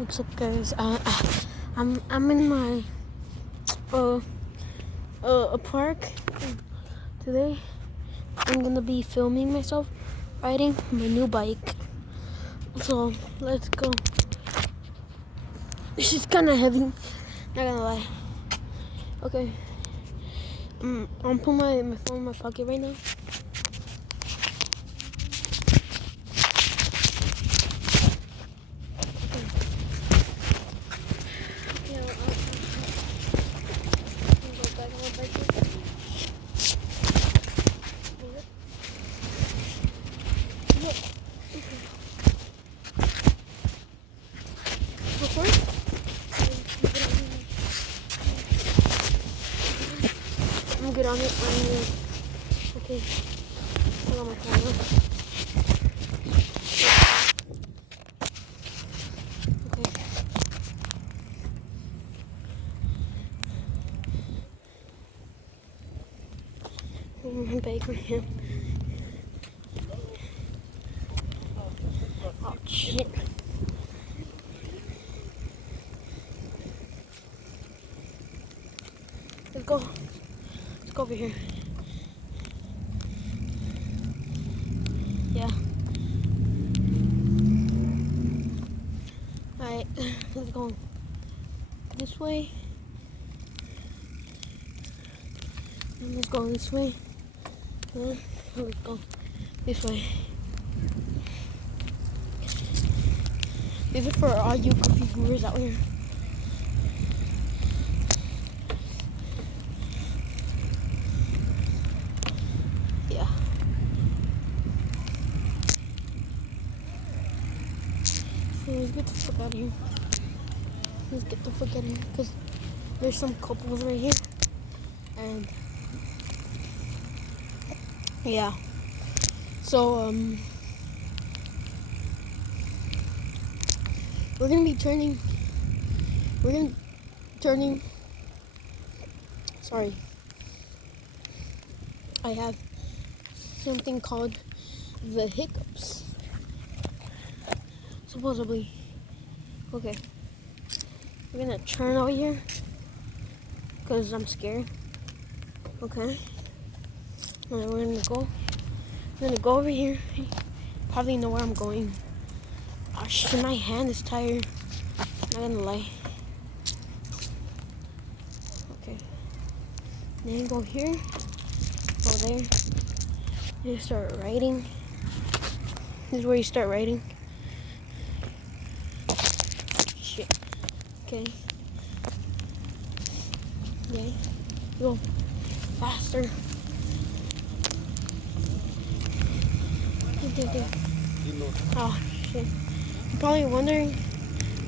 What's up, guys? I'm in my a park today. I'm gonna be filming myself riding my new bike. So let's go. This is kind of heavy. Not gonna lie. Okay. I'm putting my phone in my pocket right now. I'm good on it. Okay. Hold on my camera. Okay. My bike right here. Oh shit. Let's go. Let's go over here. Yeah. Alright, let's go this way. And let's go this way. And let's go this way. These are for all you coffee gurus out here. Yeah. So let's get the fuck out of here. Let's get the fuck out of here because there's some couples right here. And yeah. So we're gonna be turning. Sorry. I have something called the hiccups. Supposedly. Okay. We're gonna turn over here because I'm scared. Okay. And we're gonna go over here. Probably know where I'm going. Oh shit, my hand is tired. Not gonna lie. Okay. Then go here. Go there. You start writing. This is where you start writing. Shit. Okay. Okay. Go faster. Okay. Oh shit. You're probably wondering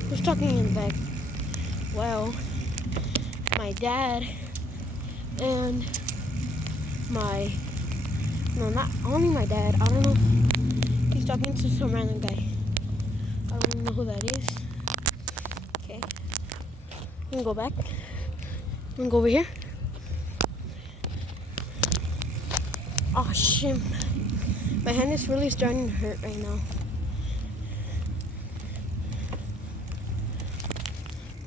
who's talking in the back. Well, my dad and not only my dad. I don't know. He's talking to some random guy. I don't know who that is. Okay. I'm gonna go back. I'm gonna go over here. Oh shit. My hand is really starting to hurt right now.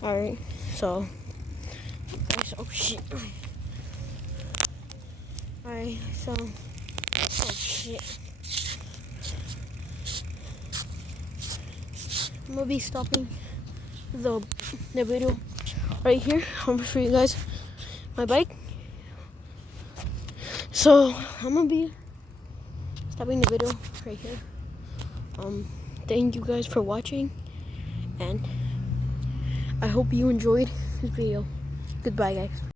Alright, so oh shit. Alright, so oh shit. I'm gonna be stopping the video right here. I'm gonna show you guys my bike. So I'm gonna be stopping the video right here. Thank you guys for watching, and I hope you enjoyed this video. Goodbye, guys.